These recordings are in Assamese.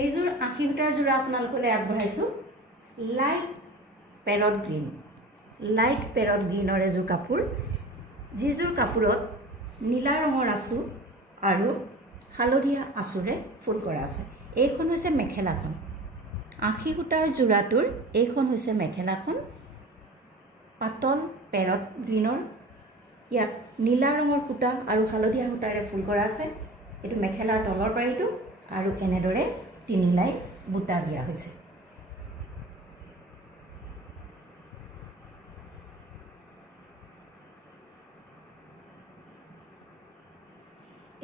এইযোৰ আশী সূতাৰ যোৰা আপোনালোকলৈ আগবঢ়াইছোঁ লাইট পেৰট গ্ৰীনৰ এযোৰ কাপোৰ, যিযোৰ কাপোৰত নীলা ৰঙৰ আঁচু আৰু হালধীয়া আঁচুৰে ফুল কৰা আছে। এইখন হৈছে মেখেলাখন। আশী সূতাৰ যোৰাটোৰ এইখন হৈছে মেখেলাখন, পাতল পেৰট গ্ৰীনৰ। ইয়াত নীলা ৰঙৰ সূতা আৰু হালধীয়া সূতাৰে ফুল কৰা আছে। এইটো মেখেলাৰ তলৰ পাৰিটো আৰু এনেদৰে 3 লাইন বুটা দিয়া হৈছে।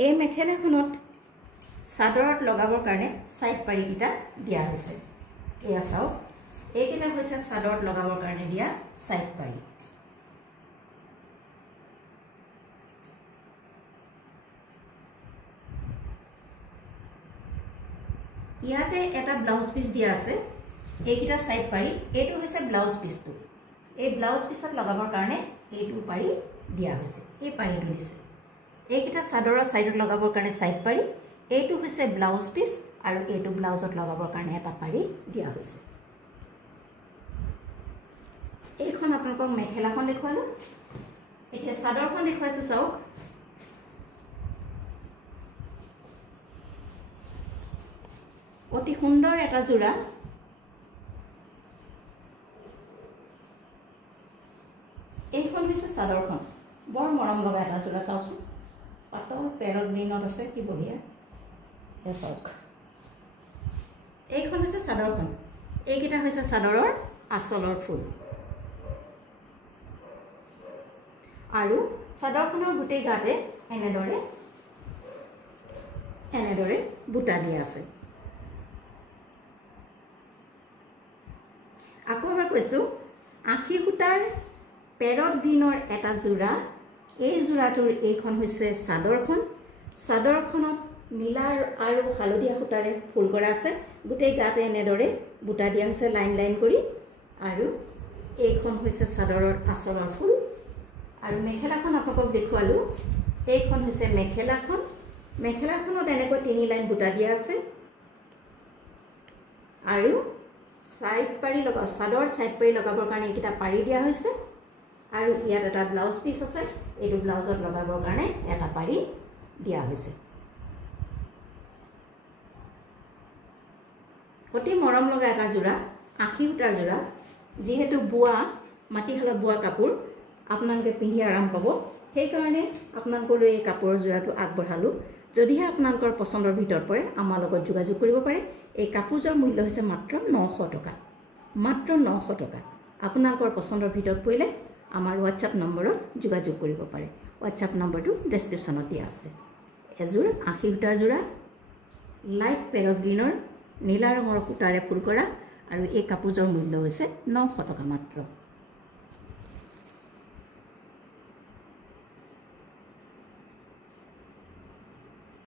এই মেখেলাখনত চাদৰত লগাবৰ কাৰণে সাইড পাৰিকেইটা দিয়া হৈছে। এয়া চাওক, এইকেইটা হৈছে চাদৰত লগাবৰ কাৰণে দিয়া সাইড পাৰি। ইয়াতে এটা ব্লাউজ পিস দিয়া আছে। এইকেইটা সাইড পাৰি, এইটো হৈছে ব্লাউজ পিসটো। এই ব্লাউজ পিসত লগাবৰ কাৰণে এইটো পাৰি দিয়া হৈছে, এই পাৰিটো দিছে। এইকেইটা চাদৰৰ সাইডত লগাবৰ কাৰণে সাইড পাৰি, এইটো হৈছে ব্লাউজ পিস আৰু এইটো ব্লাউজত লগাবৰ কাৰণে এটা পাৰি দিয়া হৈছে। এইখন আপোনালোকক মেখেলাখন দেখুৱালো। এতিয়া চাদৰখন দেখুৱাইছো চাওক। অতি সুন্দৰ এটা যোৰা। এইখন হৈছে চাদৰখন, বৰ মৰম লগা এটা যোৰা। চাওকচোন, পাতল পেৰট গ্ৰীনত আছে, কি বঢ়িয়া। এ চাওক, এইখন হৈছে চাদৰখন। এইকেইটা হৈছে চাদৰৰ আঁচলৰ ফুল। আৰু চাদৰখনৰ গোটেই গাতে এনেদৰে বুটা দিয়া আছে। আকৌ এবাৰ কৈছোঁ, আশী সূতাৰ পেৰট গ্ৰীনৰ এটা যোৰা। এই যোৰাটোৰ এইখন হৈছে চাদৰখন। চাদৰখনত নীলা আৰু হালধীয়া সূতাৰে ফুল কৰা আছে। গোটেই গাতে এনেদৰে বুটা দিয়া হৈছে লাইন লাইন কৰি। আৰু এইখন হৈছে চাদৰৰ আঁচলৰ ফুল। আৰু মেখেলাখন আপোনালোকক দেখুৱালোঁ। এইখন হৈছে মেখেলাখন। মেখেলাখনত এনেকৈ 3 লাইন বুটা দিয়া আছে। আৰু সাইড পাৰি লগা, চাদৰ সাইড পাৰি লগাবৰ কাৰণে এইকেইটা পাৰি দিয়া হৈছে। আৰু ইয়াত এটা ব্লাউজ পিস আছে, এইটো ব্লাউজত লগাবৰ কাৰণে এটা পাৰি দিয়া হৈছে। অতি মৰম লগা এটা যোৰা, আশী সূতাৰ যোৰা। যিহেতু বোৱা, মাটিশালত বোৱা কাপোৰ, আপোনালোকে পিন্ধি আৰাম পাব, সেইকাৰণে আপোনালোকলৈ এই কাপোৰৰ যোৰাটো আগবঢ়ালোঁ। যদিহে আপোনালোকৰ পচন্দৰ ভিতৰত পৰে, আমাৰ লগত যোগাযোগ কৰিব পাৰে। এই কাপোৰযোৰৰ মূল্য হৈছে মাত্ৰ 900 টকা। মাত্ৰ 900 টকা। আপোনালোকৰ পচন্দৰ ভিতৰত পৰিলে আমাৰ হোৱাটছআপ নম্বৰত যোগাযোগ কৰিব পাৰে। হোৱাটছআপ নম্বৰটো ডেছক্ৰিপশ্যনত দিয়া আছে। এযোৰ আশী সূতাৰ যোৰা, লাইট পেৰট গ্ৰীনৰ নীলা ৰঙৰ সূতাৰে ফুল কৰা, আৰু এই কাপোৰযোৰৰ মূল্য হৈছে 900 টকা মাত্ৰ।